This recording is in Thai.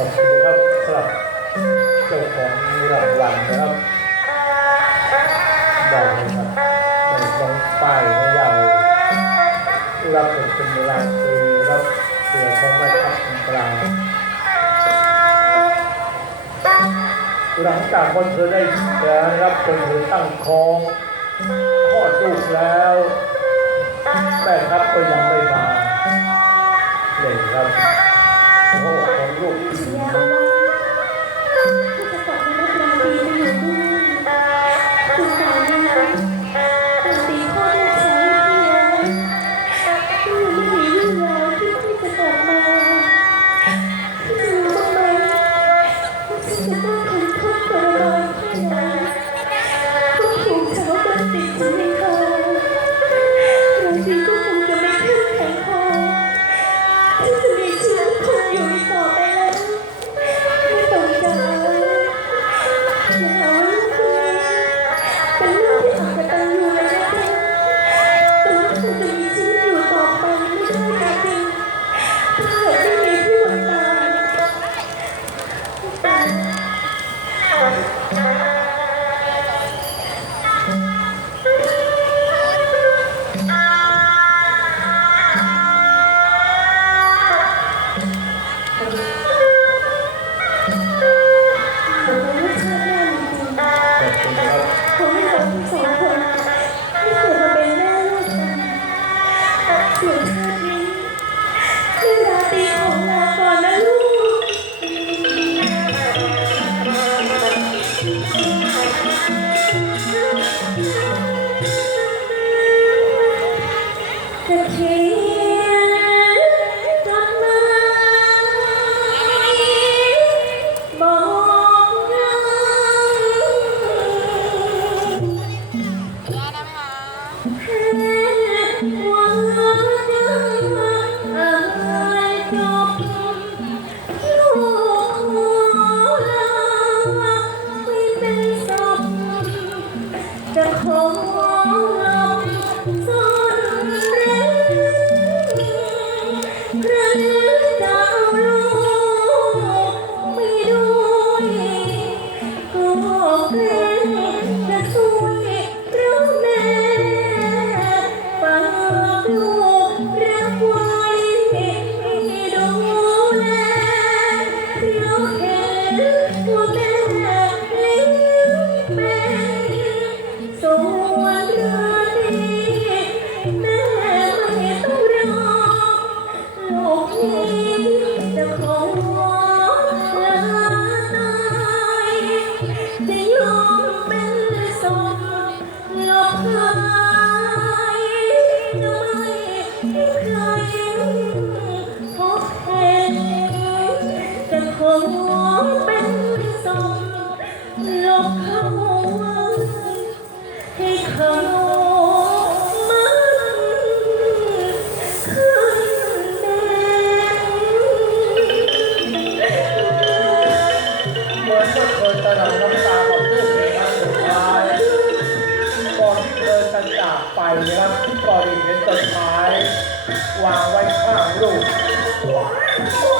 ขอบคุณครับสำหรับเจ้าของรางวัลนะครับบอกเลยครับในกองป้ายของเรารับเป็นเวลาคือรับเสือของไม้ทับกลางหลังจากคนเธอได้แล้วรับคนเธอตั้งคองคอดลูกแล้วแต่ครับก็ยังไม่มาเลยครับ 어, 어, 어. 어. go. One, two.